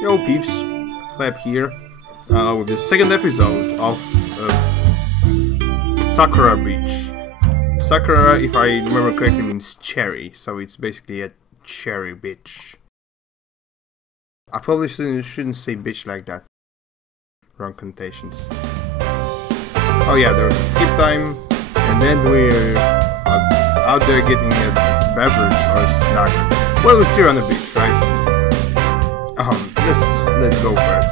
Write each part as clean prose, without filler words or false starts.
Yo peeps, C.Hleb here, with the second episode of Sakura Beach. Sakura, if I remember correctly, means cherry, so it's basically a cherry beach. I probably shouldn't say bitch like that. Wrong connotations. Oh yeah, there was a skip time, and then we're out there getting a beverage or a snack. Well, we're still on the beach, right? Let's go for it.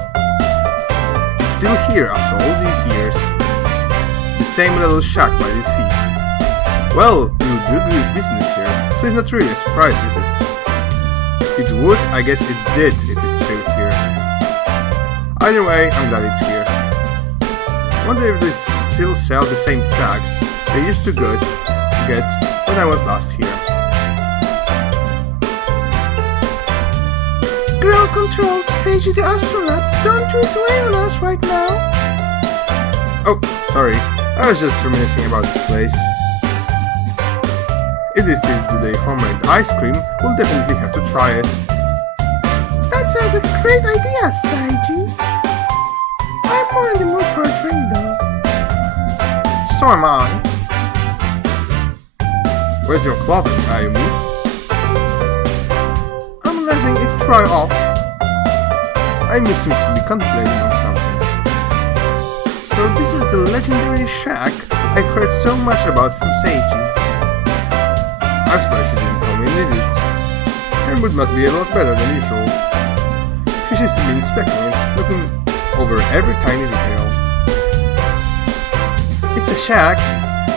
It's still here after all these years. The same little shack by the sea. Well, you do good business here, so it's not really a surprise, is it? It would, I guess it did if it's still here. Either way, I'm glad it's here. I wonder if they still sell the same snacks they used to get when I was last here. Ground control to Seiji the astronaut. Don't drift away on us right now. Oh, sorry. I was just reminiscing about this place. If they still do the homemade ice cream, we'll definitely have to try it. That sounds like a great idea, Seiji. I'm more in the mood for a drink, though. So am I. Where's your clothing, Ayumi? I'm letting it dry off. Ayumi seems to be contemplating on something. So this is the legendary shack I've heard so much about from Seiji. I'm surprised she didn't tell me, did it? Her mood must be a lot better than usual. She seems to be inspecting it, looking over every tiny detail. It's a shack.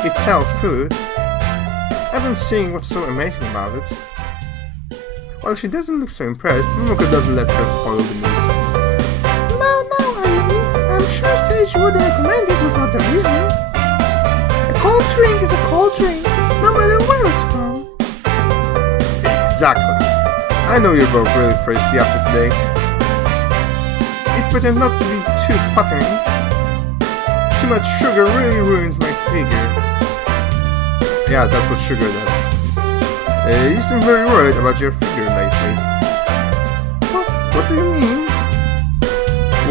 It sells food. I've been seeing what's so amazing about it. While she doesn't look so impressed, Momoko doesn't let her spoil the mood. No, Ayumi. I'm sure Seiji wouldn't recommend it without a reason. A cold drink is a cold drink, no matter where it's from. Exactly. I know you're both really thirsty after today. It better not be too fattening. Too much sugar really ruins my figure. Yeah, that's what sugar does. You seem very worried about your figure lately. What do you mean?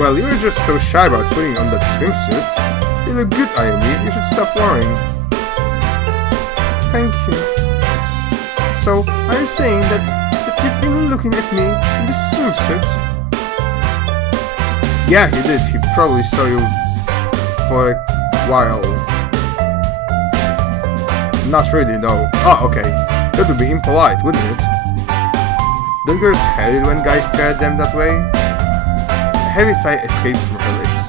Well, you're just so shy about putting on that swimsuit. You look good, Ayumi. You should stop worrying. Thank you. So, are you saying that you've been looking at me in this swimsuit? Yeah, he did. He probably saw you for a while. Not really, though. Oh, okay. That would be impolite, wouldn't it? Don't girls hate it when guys stare at them that way? A heavy sigh escaped from her lips.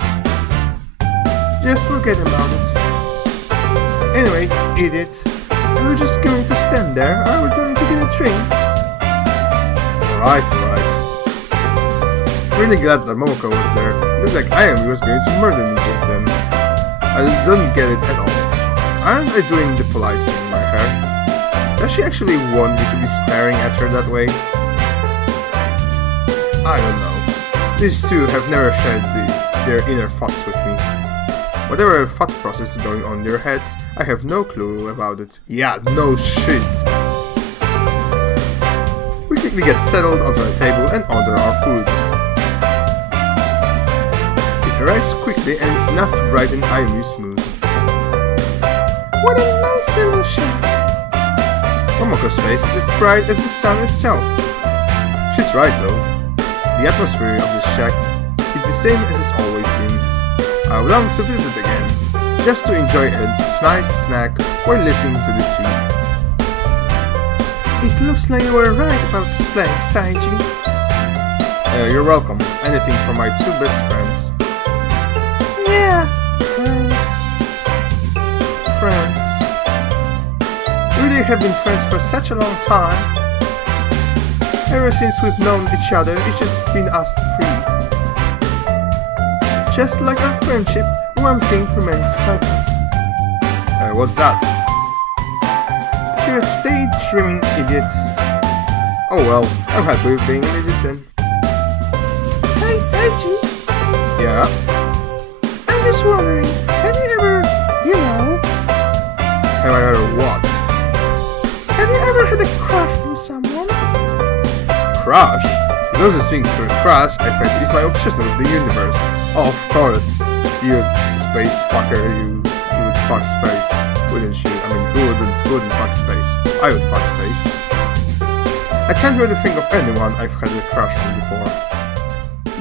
Just forget about it. Anyway, idiot. Are we just going to stand there, or are we going to get a drink? Alright. Really glad that Momoko was there. Looked like Ayumi was going to murder me just then. I just don't get it at all. Aren't I doing the polite thing by her? Does she actually want me to be staring at her that way? I don't know. These two have never shared their inner thoughts with me. Whatever thought process is going on in their heads, I have no clue about it. Yeah, no shit! We quickly get settled onto the table and order our food. It arrives quickly and it's enough to brighten Ayumi's mood. What a nice little shack! Momoko's face is as bright as the sun itself. She's right though. The atmosphere of this shack is the same as it's always been. I would love to visit again, just to enjoy a nice snack while listening to the sea. It looks like you were right about this place, Seiji. You're welcome. Anything for my two best friends. Yeah, friends. We have been friends for such a long time. Ever since we've known each other, it's just been us three. Just like our friendship, one thing remains certain. What's that? You're a daydreaming idiot. Oh well, I'm happy with being an idiot then. Hey Seiji. Yeah? I'm just wondering, have you ever, Have I ever what? Have you ever had a crush on someone? Crush? Closest thing to a crush I've had is my obsession with the universe. Oh, of course. You space fucker, you would fuck space, wouldn't you? I mean, who wouldn't fuck space? I would fuck space. I can't really think of anyone I've had a crush on before.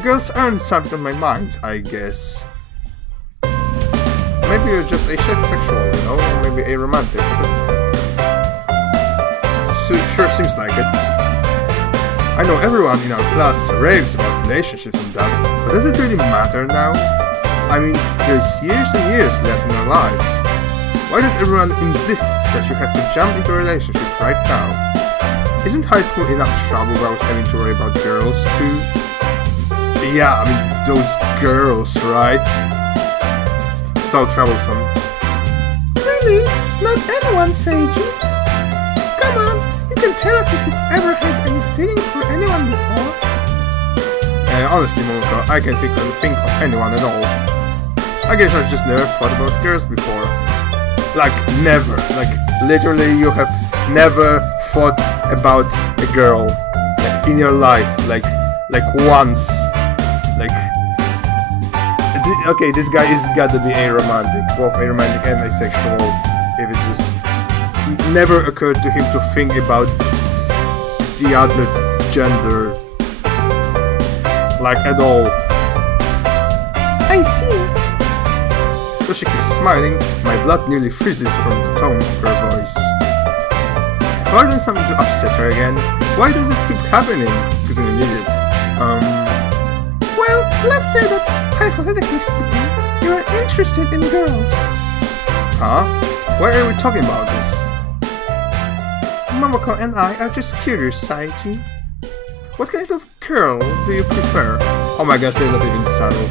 Girls aren't something on my mind, I guess. Maybe you're just asexual, you know? Or maybe aromantic, but... sure seems like it. I know everyone in our class raves about relationships and that, but does it really matter now? I mean, there's years and years left in our lives. Why does everyone insist that you have to jump into a relationship right now? Isn't high school enough trouble without having to worry about girls too? Yeah, I mean, those girls, right? It's so troublesome. Really? Not anyone, Seiji? Come on, you can tell us if you've ever had any feelings for anyone before. Honestly, Momoko, I can't think of anyone at all. I guess I've just never thought about girls before. Like, never. Like, literally, you have never thought about a girl. Like, in your life. Like once. Like... Okay, this guy is gotta be aromantic. Both aromantic and asexual. If it just... never occurred to him to think about the other gender. Like, at all. I see. Though she keeps smiling, my blood nearly freezes from the tone of her voice. Have I done something to upset her again? Why does this keep happening? Because I'm an idiot. Well, let's say that, hypothetically speaking, you are interested in girls. Huh? Why are we talking about this? Momoko and I are just curious, Seiji. What kind of girl do you prefer? Oh my gosh, they're not even subtle.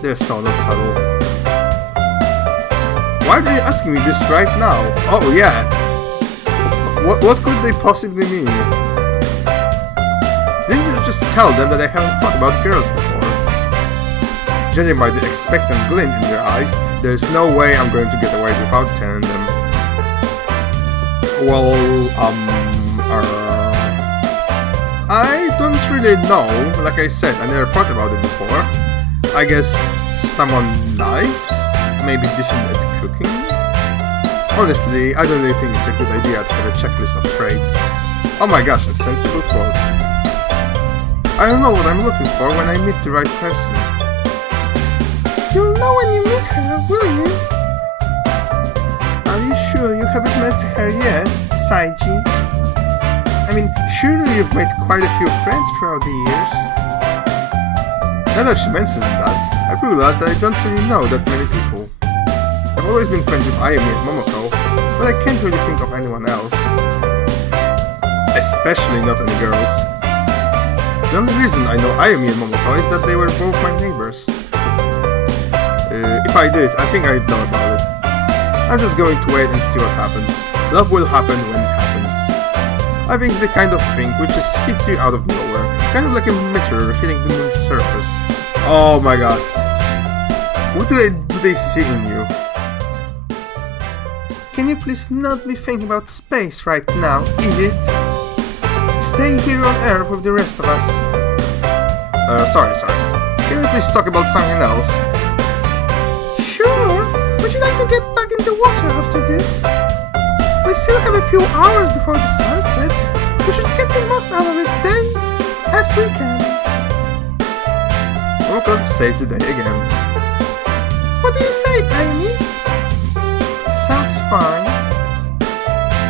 They're so not subtle. Why are they asking me this right now? Oh yeah. What could they possibly mean? Didn't you just tell them that I haven't thought about girls before? Judging by the expectant glint in their eyes, there's no way I'm going to get away without telling them. Well, I don't really know. Like I said, I never thought about it before. I guess someone nice? Maybe decent at cooking? Honestly, I don't really think it's a good idea to have a checklist of traits. Oh my gosh, a sensible quote. I don't know what I'm looking for when I meet the right person. You'll know when you meet her, will you? Are you sure you haven't met her yet, Seiji? I mean, surely you've made quite a few friends throughout the years. Now that she mentioned that, I've realized that I don't really know that many people. I've always been friends with Ayumi and Momoko, but I can't really think of anyone else. Especially not any girls. The only reason I know Ayumi and Momoko is that they were both my neighbors. If I did, I think I'd know about it. I'm just going to wait and see what happens. Love will happen when it happens. I think it's the kind of thing which just hits you out of nowhere, kind of like a meteor hitting the moon's surface. Oh my gosh. What do they see in you? Can you please not be thinking about space right now, idiot? Stay here on Earth with the rest of us. Sorry. Can we please talk about something else? Sure. Would you like to get back in the water after this? We still have a few hours before the sun sets. We should get the most out of it then, as we can. Momoko saves the day again. What do you say, Ayumi? Sounds fine.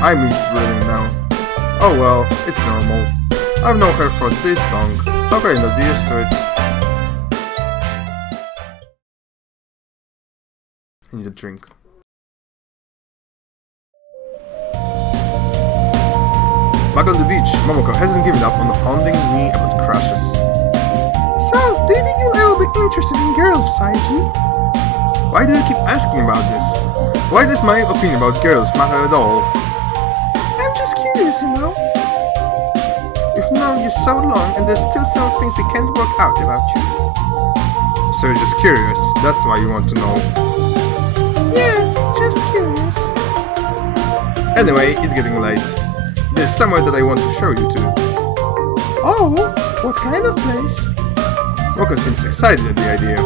Ayumi's breathing now. Oh well, it's normal. I've known her for this long. How can I not be used to it? I need a drink. Back on the beach, Momoko hasn't given up on hounding me about crushes. So, do you think you'll ever be interested in girls, Seiji? Why do you keep asking about this? Why does my opinion about girls matter at all? I'm just curious, you know. We've known you so long and there's still some things we can't work out about you. So you're just curious, that's why you want to know. Yes, just curious. Anyway, it's getting late. There's somewhere that I want to show you to. Oh, What kind of place? Momoko seems excited at the idea.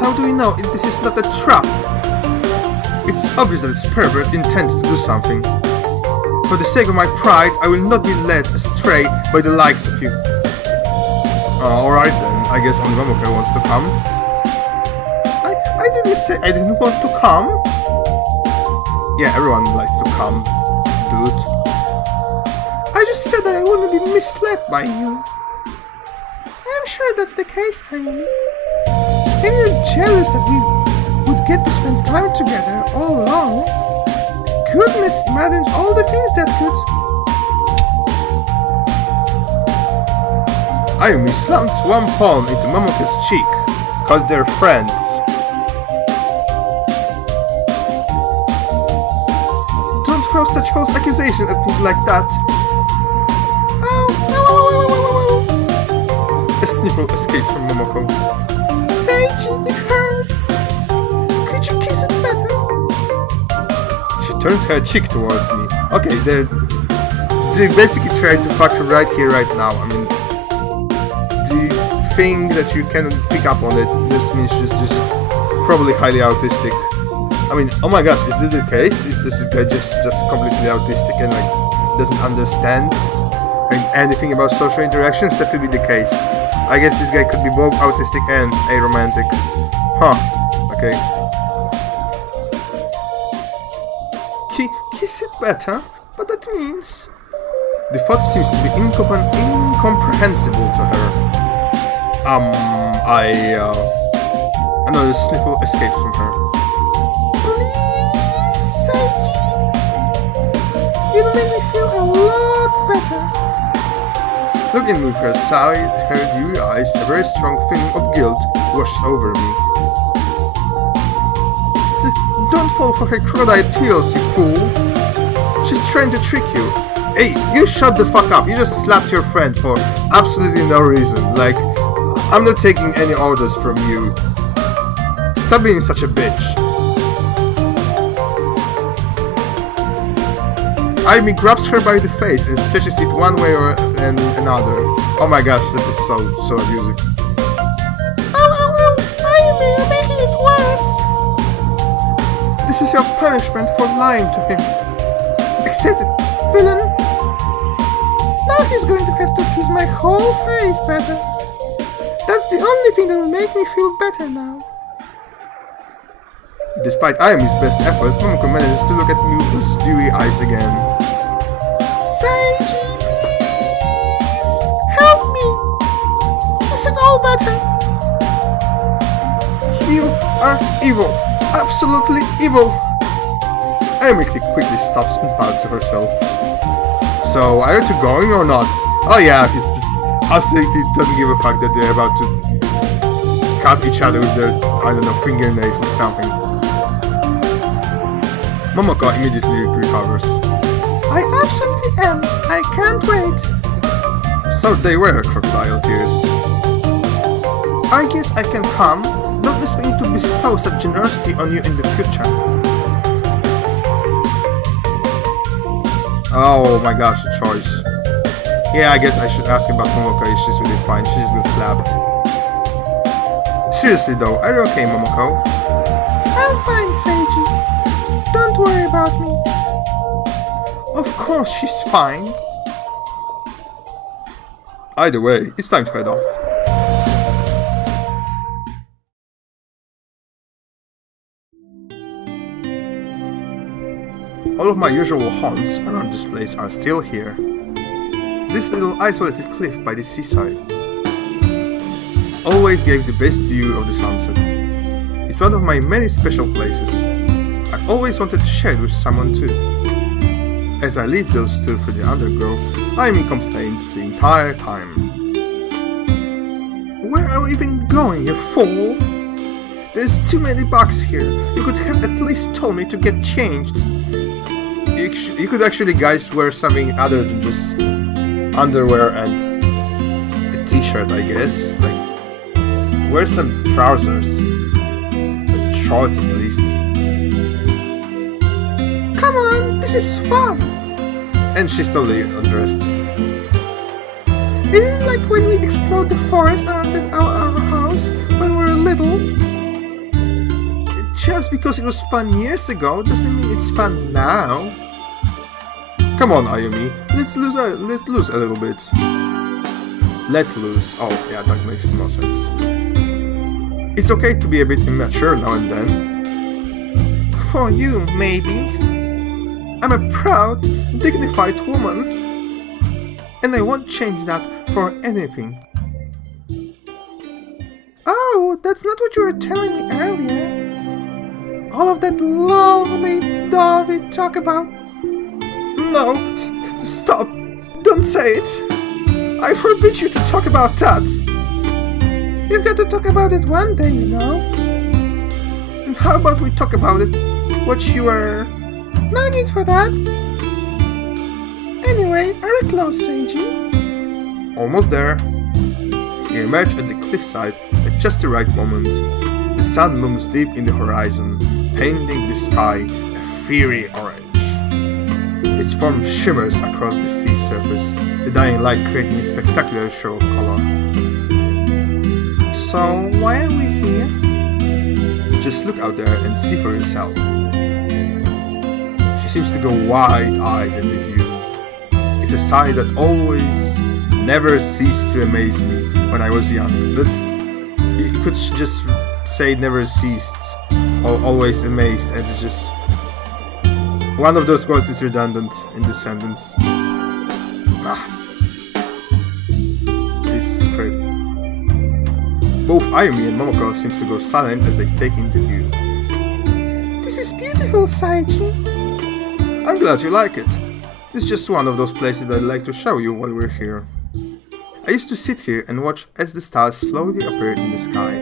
How do we know this is not a trap? It's obvious that this pervert intends to do something. For the sake of my pride, I will not be led astray by the likes of you. Alright then, I guess only Momoko wants to come. I didn't say I didn't want to come. Yeah, everyone likes to come, dude. I just said that I wouldn't be misled by you. I'm sure that's the case, Ayumi. Maybe you're jealous that we would get to spend time together all along. Goodness, imagine all the things that could. Ayumi slams one palm into Momoko's cheek, cause they're friends. Don't throw such false accusations at people like that. A sniffle escapes from Momoko. Seiji, it hurts. Could you kiss it better? She turns her cheek towards me. Okay, they basically try to fuck her right here, right now. I mean, the thing that you cannot pick up on it, this means she's just probably highly autistic. I mean, oh my gosh, is this the case? Is this guy just completely autistic and like doesn't understand anything about social interactions? That could be the case. I guess this guy could be both autistic and aromantic. Huh. Okay. Kiss it better? But that means... The thought seems to be incomprehensible to her. Another sniffle escapes from her. Please, Seiji. It'll make me feel a lot better. Looking with her side, her dewy eyes, a very strong feeling of guilt washes over me. Don't fall for her crude ideals, you fool! She's trying to trick you. Hey, you shut the fuck up! You just slapped your friend for absolutely no reason. Like, I'm not taking any orders from you. Stop being such a bitch. Ayumi grabs her by the face and stretches it one way or another. Oh my gosh, this is so abusive. Ayumi, you're making it worse. This is your punishment for lying to him. Accept it, villain. Now he's going to have to kiss my whole face better. That's the only thing that will make me feel better now. Despite Ayumi's best efforts, Momoko manages to look at me with those dewy eyes again. Seiji, please! Help me! Kiss it all better! You are evil! Absolutely evil! Ayumi quickly stops and pouts to herself. So, are you two going or not? Oh yeah, he's just absolutely doesn't give a fuck that they're about to cut each other with their, I don't know, fingernails or something. Momoko immediately recovers. I absolutely am. I can't wait. So they were crocodile tears. I guess I can come, not expecting to bestow such generosity on you in the future. Oh my gosh, the choice. Yeah, I guess I should ask about Momoko if she's really fine. She just got slapped. Seriously though, are you okay, Momoko? I'm fine, Seiji. Don't worry about me. Of course she's fine. Either way, it's time to head off. All of my usual haunts around this place are still here. This little isolated cliff by the seaside always gave the best view of the sunset. It's one of my many special places. I've always wanted to share it with someone too. As I lead those two through the undergrowth, Ayumi complains the entire time. Where are we even going, you fool? There's too many bugs here. You could have at least told me to get changed. You could actually, guys, wear something other than just underwear and a t-shirt, I guess. Like, wear some trousers. Like shorts at least. Come on, this is fun! And she's totally undressed. Isn't it like when we explode the forest around our house when we were little? Just because it was fun years ago doesn't mean it's fun now. Come on, Ayumi, let's lose a little bit. Let loose. Oh, yeah, that makes more sense. It's okay to be a bit immature now and then. For you, maybe. I'm a proud, dignified woman. And I won't change that for anything. Oh, that's not what you were telling me earlier. All of that lovely, dovey talk about... No, stop! Don't say it! I forbid you to talk about that! You've got to talk about it one day, you know. And how about we talk about it? What you were... No need for that. Anyway, are we close, Seiji? Almost there. You emerge at the cliffside at just the right moment. The sun looms deep in the horizon, painting the sky a fiery orange. Its form shimmers across the sea surface, the dying light creating a spectacular show of color. So, why are we here? Just look out there and see for yourself. She seems to go wide-eyed at the view. It's a sight that always, never ceased to amaze me when I was young. You could just say never ceased, or always amazed, and it's just... one of those words is redundant in the sentence. This script. Both Ayumi and Momoko seems to go silent as they take in the view. This is beautiful, Seiji. I'm glad you like it. This is just one of those places that I'd like to show you while we're here. I used to sit here and watch as the stars slowly appeared in the sky.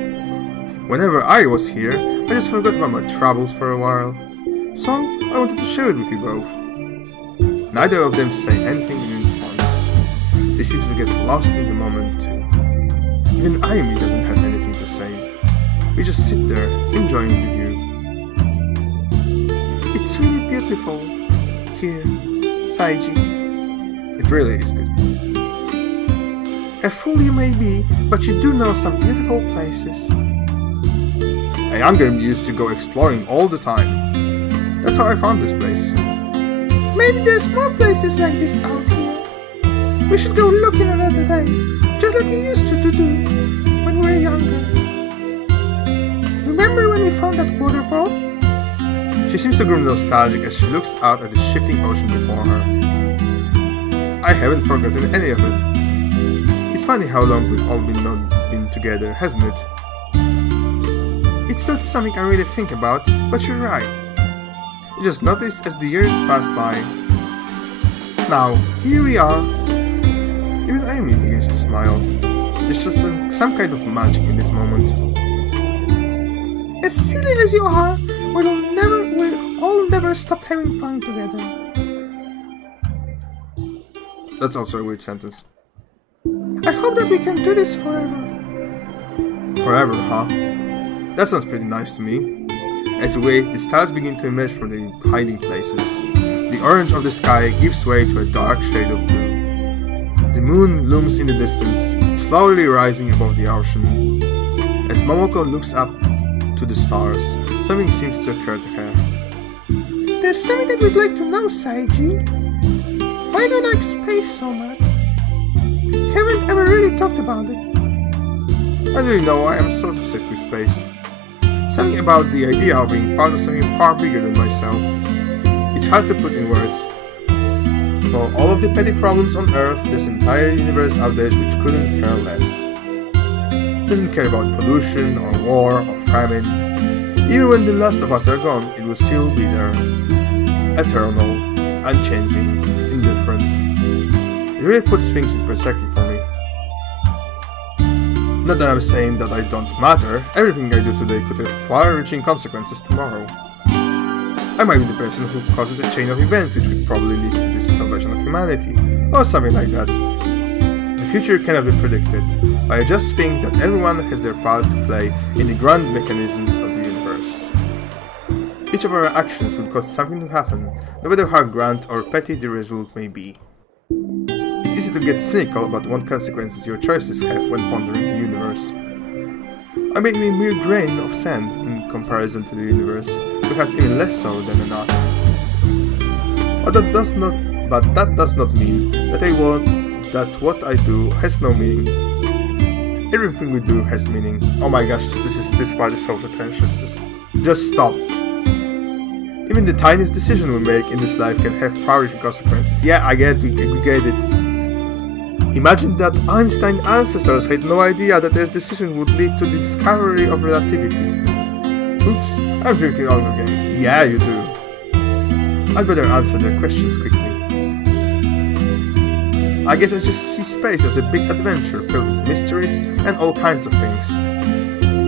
Whenever I was here, I just forgot about my troubles for a while. So, I wanted to share it with you both. Neither of them say anything in response. They seem to get lost in the moment too. Even Ayumi doesn't have anything to say. We just sit there, enjoying the view. It's really beautiful here, Seiji. It really is beautiful. A fool you may be, but you do know some beautiful places. A younger me used to go exploring all the time. That's how I found this place. Maybe there's more places like this out here. We should go looking another day, just like we used to do when we were younger. Remember when we found that waterfall? She seems to grow nostalgic as she looks out at the shifting ocean before her. I haven't forgotten any of it. It's funny how long we've all been together, hasn't it? It's not something I really think about, but you're right. You just notice as the years pass by. Now, here we are. Even Amy begins to smile. There's just some kind of magic in this moment. As silly as you are, we'll all never stop having fun together. That's also a weird sentence. I hope that we can do this forever. Forever, huh? That sounds pretty nice to me. As the stars begin to emerge from their hiding places, the orange of the sky gives way to a dark shade of blue. The moon looms in the distance, slowly rising above the ocean. As Momoko looks up to the stars, something seems to occur to her. There's something that we'd like to know, Seiji. Why do you like space so much? Haven't ever really talked about it. I didn't know I am so obsessed with space. Something about the idea of being part of something far bigger than myself. It's hard to put in words. For all of the petty problems on Earth, there's an entire universe out there which couldn't care less. Doesn't care about pollution or war or famine. Even when the last of us are gone, it will still be there. Eternal, unchanging, indifferent. It really puts things in perspective for me. Not that I'm saying that I don't matter, everything I do today could have far-reaching consequences tomorrow. I might be the person who causes a chain of events which would probably lead to the salvation of humanity, or something like that. The future cannot be predicted, but I just think that everyone has their part to play in the grand mechanisms of the universe. Each of our actions will cause something to happen, no matter how grand or petty the result may be. It's easy easy to get cynical about what consequences your choices have when pondering the universe. I may be a mere grain of sand in comparison to the universe, perhaps even less so than an atom. But that does not mean that what I do has no meaning. Everything we do has meaning. Oh my gosh, this part is so pretentious. Just stop. Even the tiniest decision we make in this life can have far-reaching consequences. Yeah, I get it, we get it. Imagine that Einstein's ancestors had no idea that their decision would lead to the discovery of relativity. Oops, I'm drinking all again. Yeah, you do. I'd better answer their questions quickly. I guess I just see space as a big adventure filled with mysteries and all kinds of things.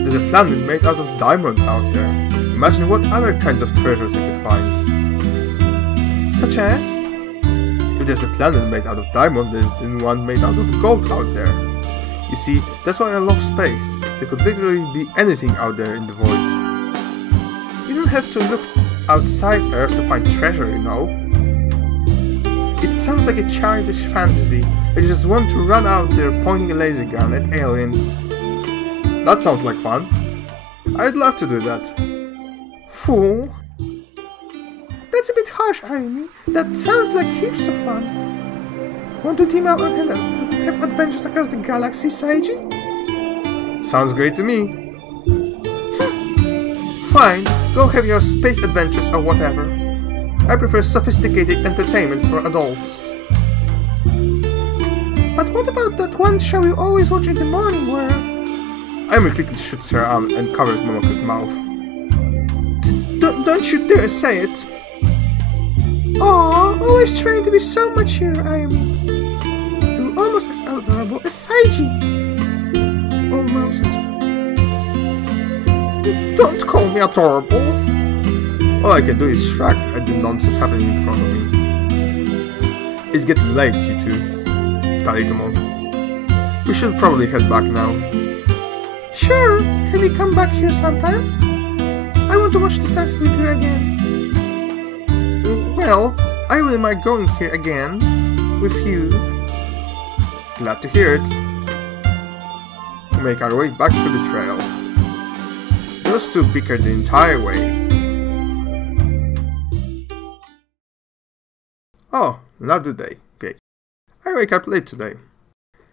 There's a planet made out of diamond out there. Imagine what other kinds of treasures you could find. Such as? If there's a planet made out of diamond, there's one made out of gold out there. You see, that's why I love space. There could literally be anything out there in the void. You don't have to look outside Earth to find treasure, you know. It sounds like a childish fantasy that you just want to run out there pointing a laser gun at aliens. That sounds like fun. I'd love to do that. Fool. That's a bit harsh, Irony. That sounds like heaps of fun. Want to team up and have adventures across the galaxy, Seiji? Sounds great to me. Fine, go have your space adventures or whatever. I prefer sophisticated entertainment for adults. But what about that one show you always watch in the morning where... Amy quickly shoots her arm and covers Momoko's mouth. Don't you dare say it! Aww, always trying to be so mature, Amy. You're almost as adorable as Seiji. Almost. Don't call me adorable. All I can do is shrug at the nonsense happening in front of me. It's getting late, you two. We should probably head back now. Sure, can we come back here sometime? I want to watch the sunset with you again. Well, I wouldn't mind going here again, with you. Glad to hear it. We make our way back to the trail. Those two bickered the entire way. Oh, another day. Great. I wake up late today.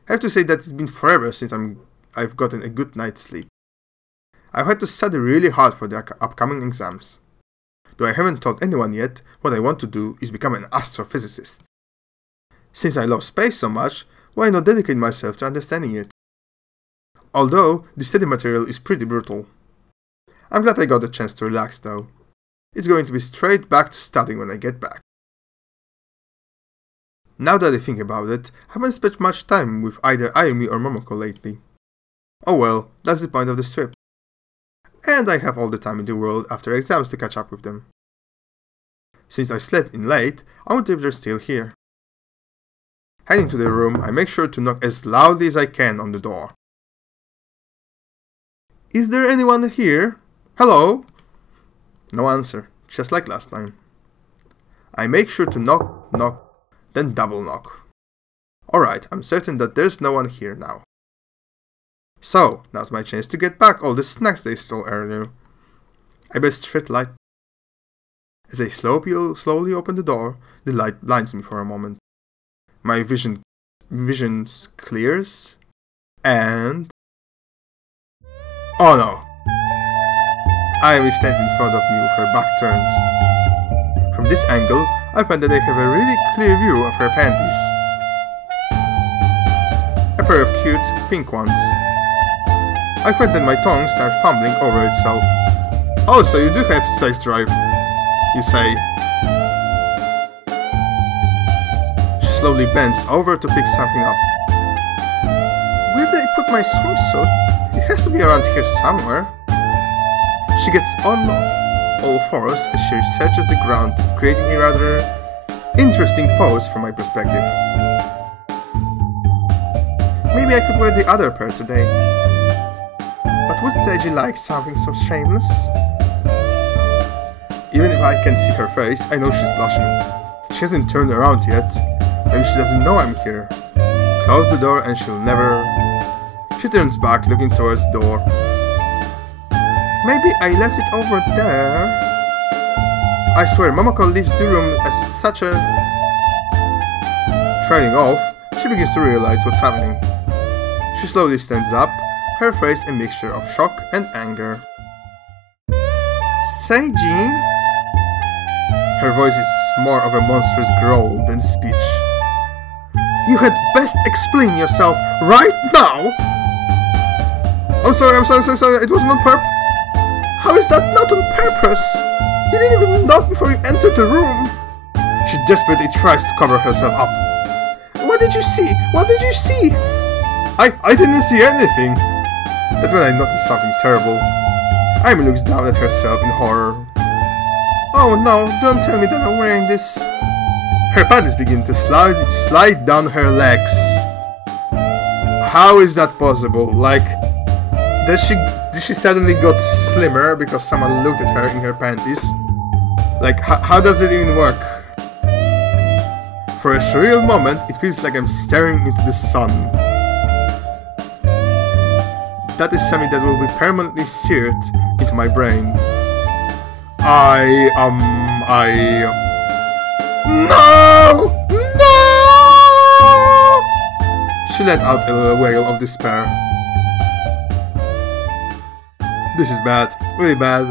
I have to say that it's been forever since I've gotten a good night's sleep. I've had to study really hard for the upcoming exams. Though I haven't told anyone yet, what I want to do is become an astrophysicist. Since I love space so much, why not dedicate myself to understanding it? Although, the study material is pretty brutal. I'm glad I got the chance to relax though. It's going to be straight back to studying when I get back. Now that I think about it, I haven't spent much time with either Ayumi or Momoko lately. Oh well, that's the point of this trip. And I have all the time in the world after exams to catch up with them. Since I slept in late, I wonder if they're still here. Heading to their room, I make sure to knock as loudly as I can on the door. Is there anyone here? Hello? No answer, just like last time. I make sure to knock, then double knock. Alright, I'm certain that there's no one here now. So, now's my chance to get back all the snacks they stole earlier. I best tread light. As I slowly open the door, the light blinds me for a moment. My visions clears, and... oh no! Ivy stands in front of me with her back turned. From this angle, I find that I have a really clear view of her panties. A pair of cute, pink ones. I find that my tongue starts fumbling over itself. Oh, so you do have sex drive, you say. She slowly bends over to pick something up. Where did I put my swimsuit? It has to be around here somewhere. She gets on all fours as she searches the ground, creating a rather interesting pose from my perspective. Maybe I could wear the other pair today. But would Seiji like something so shameless? Even if I can't see her face, I know she's blushing. She hasn't turned around yet. Maybe she doesn't know I'm here. Close the door and she'll never... She turns back, looking towards the door. Maybe I left it over there. I swear, Momoko leaves the room as such a... Trailing off, she begins to realize what's happening. She slowly stands up, her face a mixture of shock and anger. Seiji? Her voice is more of a monstrous growl than speech. You had best explain yourself right now! I'm sorry, it wasn't on purpose. How is that not on purpose? You didn't even knock before you entered the room. She desperately tries to cover herself up. What did you see? What did you see? I didn't see anything. That's when I noticed something terrible. Amy looks down at herself in horror. Oh no, don't tell me that I'm wearing this. Her panties begin to slide down her legs. How is that possible? Like, did she suddenly got slimmer because someone looked at her in her panties? Like, how does it even work? For a surreal moment, it feels like I'm staring into the sun. That is something that will be permanently seared into my brain. No! No! She let out a wail of despair. This is bad, really bad.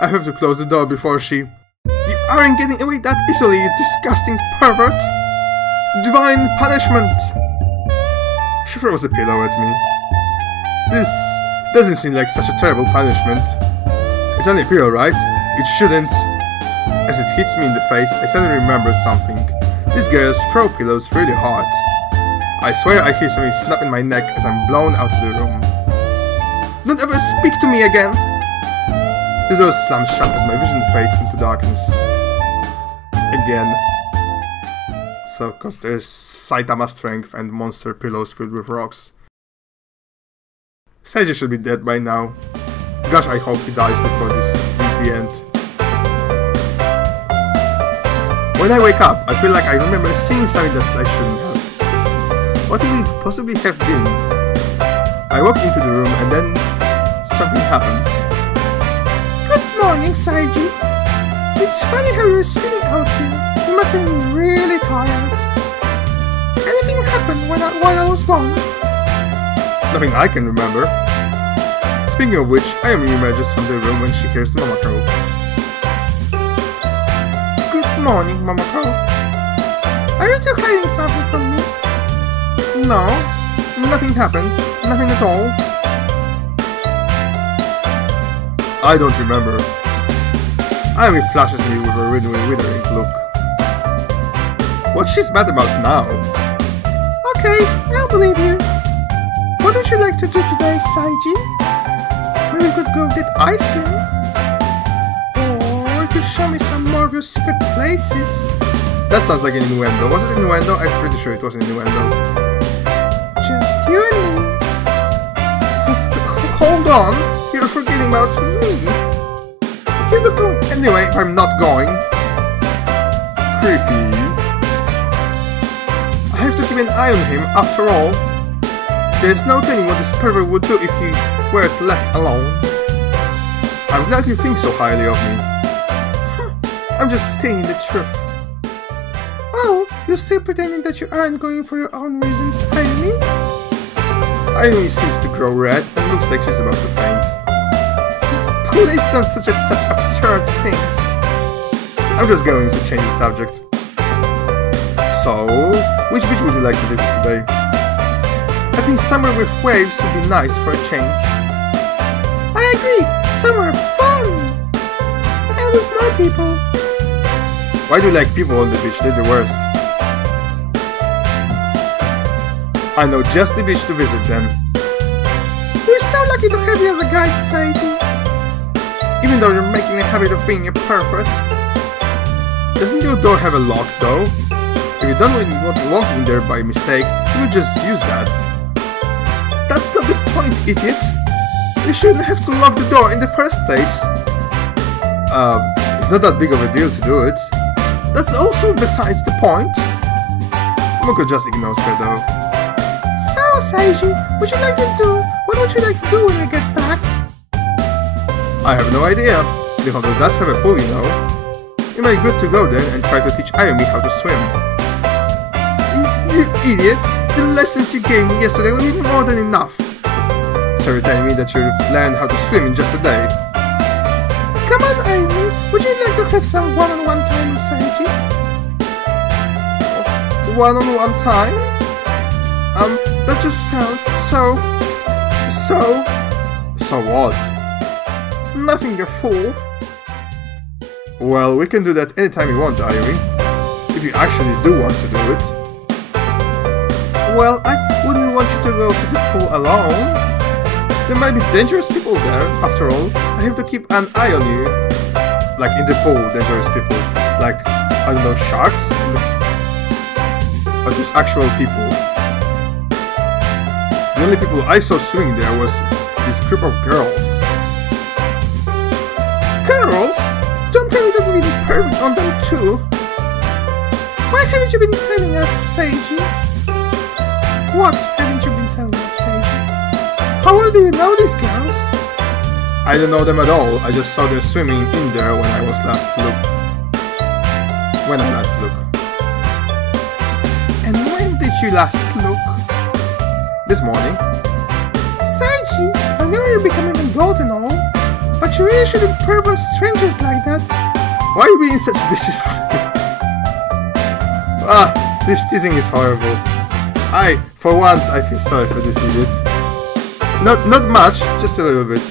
I have to close the door before she... You aren't getting away that easily, you disgusting pervert! Divine punishment! She throws a pillow at me. This doesn't seem like such a terrible punishment. It's only a pillow, right? It shouldn't. As it hits me in the face, I suddenly remember something. These girls throw pillows really hard. I swear I hear something snap in my neck as I'm blown out of the room. Don't ever speak to me again! The door slams shut as my vision fades into darkness. Again. So, cause there's Saitama strength and monster pillows filled with rocks. Seiji should be dead by now. Gosh, I hope he dies before this the end. When I wake up, I feel like I remember seeing something that I shouldn't have. What did it possibly have been? I walked into the room and then something happened. Good morning, Seiji. It's funny how you're sitting out here. You must have been really tired. Anything happened while I was gone? Nothing I can remember. Speaking of which, Amy emerges from the room when she hears Momoko. Good morning, Momoko. Are you two hiding something from me? No, nothing happened. Nothing at all. I don't remember. Amy flashes me with a withering look. What's she mad about now? Okay, I'll believe you. What would you like to do today, Seiji? Maybe we could go get ice cream? Or you could show me some more of your secret places? That sounds like an innuendo. Was it innuendo? I'm pretty sure it was an innuendo. Just you and me. Hold on! You're forgetting about me! He's not going anyway if I'm not going. Creepy. I have to keep an eye on him after all. There's no telling what this pervert would do if he were left alone. I'm glad you think so highly of me. I'm just stating the truth. Oh, you're still pretending that you aren't going for your own reasons, Amy? Amy seems to grow red and looks like she's about to faint. Please don't suggest such absurd things. I'm just going to change the subject. So, which beach would you like to visit today? I think somewhere with waves would be nice for a change. I agree! Somewhere fun! And with more people. Why do you like people on the beach? They're the worst. I know just the beach to visit then. We're so lucky to have you as a guide, Seiji. Even though you're making a habit of being a pervert. Doesn't your door have a lock though? If you don't really want to walk in there by mistake, you could just use that. That's not the point, idiot! You shouldn't have to lock the door in the first place. It's not that big of a deal to do it. That's also besides the point. Momoko just ignores her though. Seiji, what would you like to do when we get back? I have no idea. The hotel does have a pool, you know. You might be good to go then and try to teach Ayumi how to swim. You idiot! The lessons you gave me yesterday will be more than enough. So you're telling me that you've learned how to swim in just a day? Come on, Ayumi, would you like to have some one-on-one time with Seiji? One-on-one time? That just sounds so what? Nothing, you fool. Well, we can do that anytime you want, Ayumi. If you actually do want to do it. Well, I wouldn't want you to go to the pool alone. There might be dangerous people there. After all, I have to keep an eye on you. Like in the pool, dangerous people. Like, I don't know, sharks? Or just actual people. The only people I saw swimming there was this group of girls. Girls? Don't tell me that you've been perving on them too. Why haven't you been telling us, Seiji? What haven't you been telling us, Seiji? How well do you know these girls? I don't know them at all. I just saw them swimming in there when I last looked. And when did you last look? This morning. Seiji, I know you're becoming an adult and all, but you really shouldn't perv on strangers like that. Why are you being such bitches? This teasing is horrible. For once, I feel sorry for this idiot. Not much, just a little bit.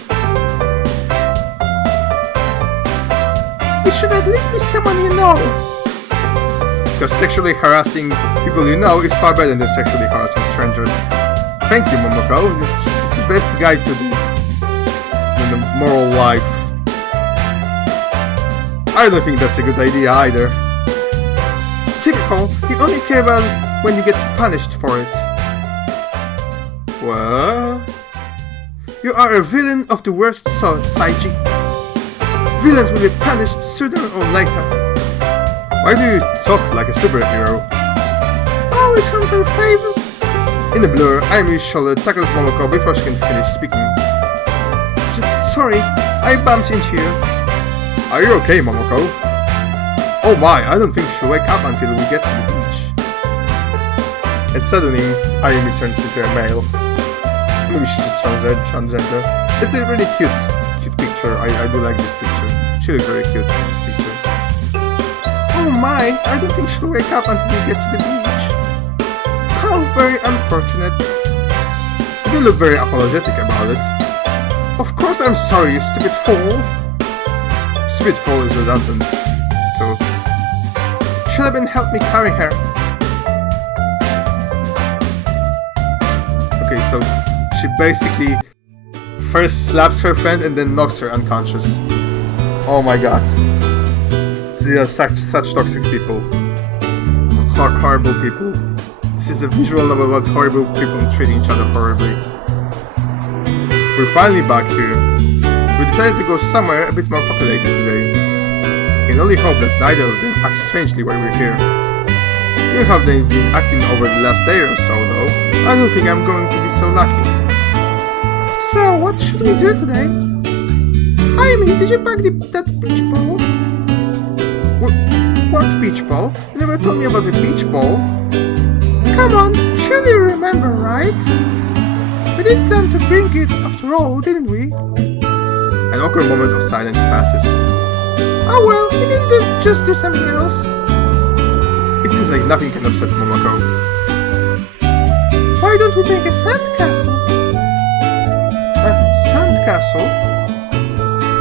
It should at least be someone you know. Because sexually harassing people you know is far better than sexually harassing strangers. Thank you, Momoko. This is the best guide to the moral life. I don't think that's a good idea either. Typical, you only care about when you get punished for it. Well, you are a villain of the worst sort, Seiji. Villains will be punished sooner or later. Why do you talk like a superhero? Always from her favor. In a blur, Ayumi's shoulder tackles Momoko before she can finish speaking. Sorry, I bumped into you. Are you okay, Momoko? Oh my, I don't think she'll wake up until we get to the beach. And suddenly, Ayumi turns into a male. Maybe she's just transgender. It's a really cute picture. I do like this picture. She looks very cute in this picture. Oh my, I don't think she'll wake up until we get to the beach. How very unfortunate. You do look very apologetic about it. Of course I'm sorry, you stupid fool. Stupid fool is redundant, too. Hleb and help me carry her. Okay, so she basically first slaps her friend and then knocks her unconscious. Oh my god. These are such toxic people. Horrible people. This is a visual novel about horrible people treating each other horribly. We're finally back here. We decided to go somewhere a bit more populated today. We can only hope that neither of them act strangely while we're here. Given how they've been acting over the last day or so though, I don't think I'm going to be so lucky. So, what should we do today? Ayumi, did you pack that beach ball? What beach ball? You never told me about the beach ball. Come on, surely you remember, right? We did plan to bring it after all, didn't we? An awkward moment of silence passes. Oh well, we didn't just do something else. It seems like nothing can upset Momoko. Why don't we make a sandcastle? A sandcastle?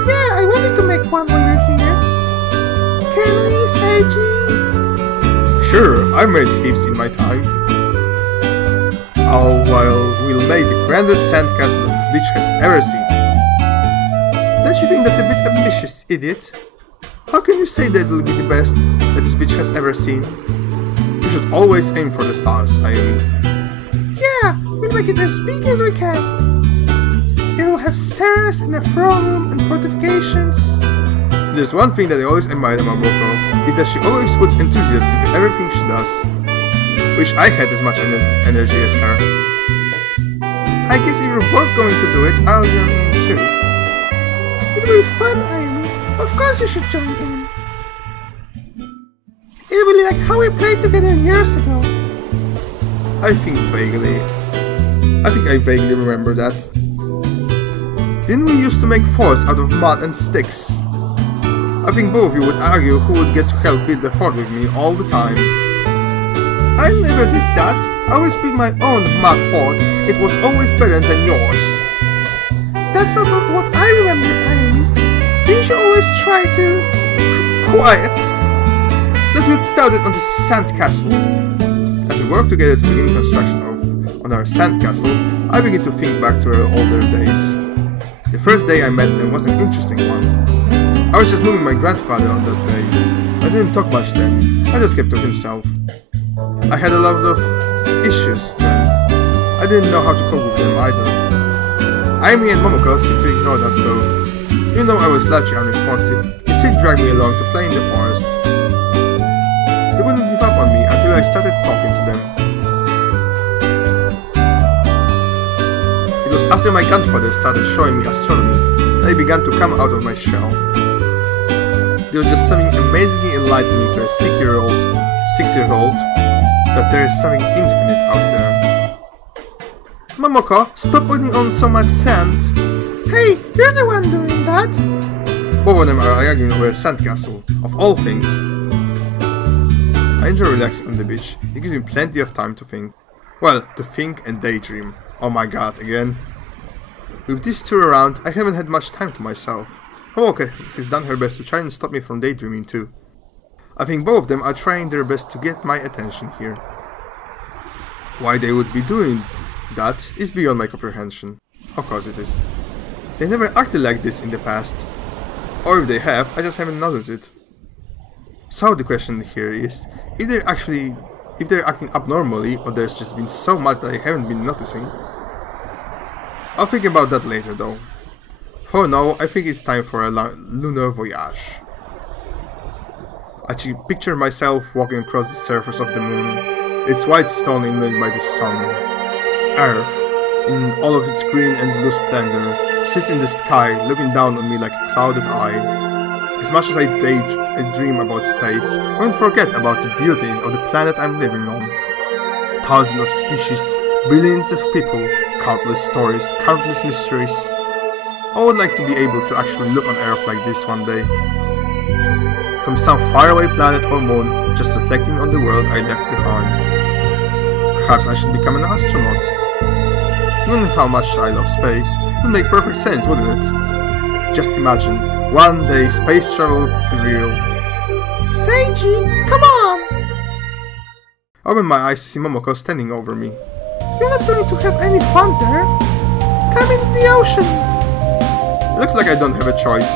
Yeah, I wanted to make one while we're here. Can we, Seiji? Sure, I've made heaps in my time. Oh, well, we'll make the grandest sandcastle that this beach has ever seen. Don't you think that's a bit ambitious, idiot? How can you say that it'll be the best that this beach has ever seen? You should always aim for the stars, Ayumi. Yeah, we'll make it as big as we can. It'll have stairs and a throne room and fortifications. There's one thing that I always admire about Momoko, is that she always puts enthusiasm into everything she does. Wish I had as much energy as her. I guess if you're both going to do it, I'll join in too. It'll be fun, Ayumi. Of course you should join in. It'll be like how we played together years ago. I think I vaguely remember that. Didn't we used to make forts out of mud and sticks? I think both of you would argue who would get to help build the fort with me all the time. I never did that. I always built my own mud fort. It was always better than yours. That's not what I remember, Ayumi. Didn't you always try to... Quiet! Let's get started on the sandcastle. As we work together to begin construction on our sandcastle, I begin to think back to our older days. The first day I met them was an interesting one. I was just moving my grandfather on that day. I didn't talk much then, I just kept to himself. I had a lot of issues then. I didn't know how to cope with them either. Ayumi and Momoko seemed to ignore that though. Even though I was largely unresponsive, they still dragged me along to play in the forest. They wouldn't give up on me until I started talking to them. It was after my grandfather started showing me astronomy that I began to come out of my shell. There was just something amazingly enlightening to a 6-year-old that there is something infinite out there. Momoko, stop putting on so much sand. Hey, you're the one doing that. Both of them are arguing over a sandcastle, of all things. I enjoy relaxing on the beach. It gives me plenty of time to think. Well, to think and daydream. Oh my god, again. With these two around, I haven't had much time to myself. Oh, okay, she's done her best to try and stop me from daydreaming too. I think both of them are trying their best to get my attention here. Why they would be doing that is beyond my comprehension. Of course it is. They never acted like this in the past. Or if they have, I just haven't noticed it. So the question here is, if they're acting abnormally, or there's just been so much that I haven't been noticing. I'll think about that later though. For now, I think it's time for a lunar voyage. I picture myself walking across the surface of the moon, its white stone illuminated by the sun. Earth, in all of its green and blue splendor, sits in the sky, looking down on me like a clouded eye. As much as I dream about space, I won't forget about the beauty of the planet I'm living on. Thousands of species, billions of people, countless stories, countless mysteries. I would like to be able to actually look on Earth like this one day. From some faraway planet or moon, just reflecting on the world I left behind. Perhaps I should become an astronaut. Given how much I love space, it would make perfect sense, wouldn't it? Just imagine, one day space travel would be real. Seiji, come on! I open my eyes to see Momoko standing over me. You're not going to have any fun there. Come into the ocean. It looks like I don't have a choice.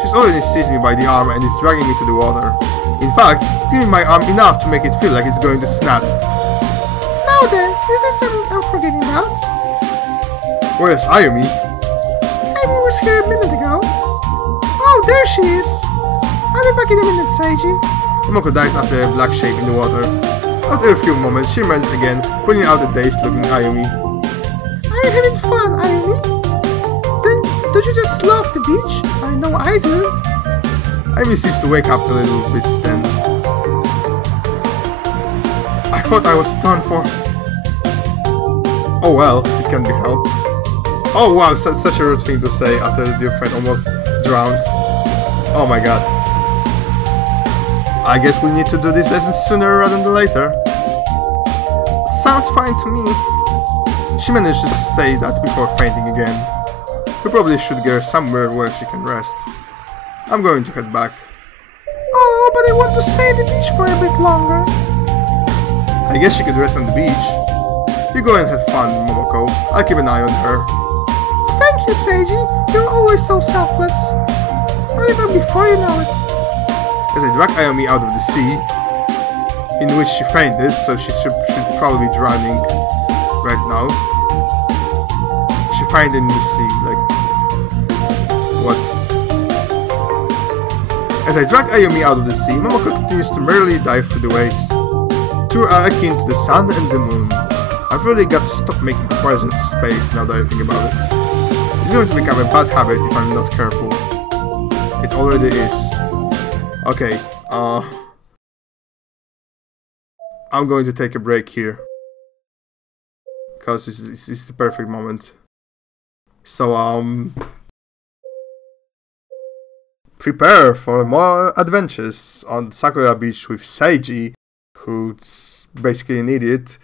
She's already seized me by the arm and is dragging me to the water. In fact, giving my arm enough to make it feel like it's going to snap. Now then, is there something I'm forgetting about? Where's Ayumi? Ayumi was here a minute ago. Oh, there she is. I'll be back in a minute, Seiji. Momoko dives after a black shape in the water. After a few moments, she emerges again, pulling out a dazed-looking Ayumi. Are you having fun, Ayumi? Don't you just love the beach? I know I do. Ayumi seems to wake up a little bit then. I thought I was done for... Oh well, it can be helped. Oh wow, such a rude thing to say after your friend almost drowned. Oh my god. I guess we need to do this lesson sooner rather than later. Sounds fine to me. She managed to say that before fainting again. We probably should get her somewhere where she can rest. I'm going to head back. Oh, but I want to stay at the beach for a bit longer. I guess she could rest on the beach. You go and have fun, Momoko. I'll keep an eye on her. Thank you, Seiji. You're always so selfless. I'll be back before you know it. As I drag Ayumi out of the sea, in which she fainted, so she should probably be drowning right now. She fainted in the sea, like... What? As I drag Ayumi out of the sea, Momoko continues to merrily dive through the waves. Two are akin to the sun and the moon. I've really got to stop making comparisons to space now that I think about it. It's going to become a bad habit if I'm not careful. It already is. Okay, I'm going to take a break here. Because this is the perfect moment. So, prepare for more adventures on Sakura Beach with Seiji, who's basically an idiot,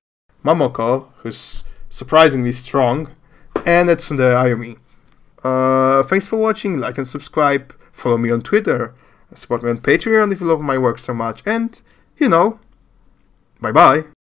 Momoko, who's surprisingly strong, and Etsundere Ayumi. Thanks for watching, like and subscribe, follow me on Twitter, support me on Patreon if you love my work so much, and, you know, bye bye.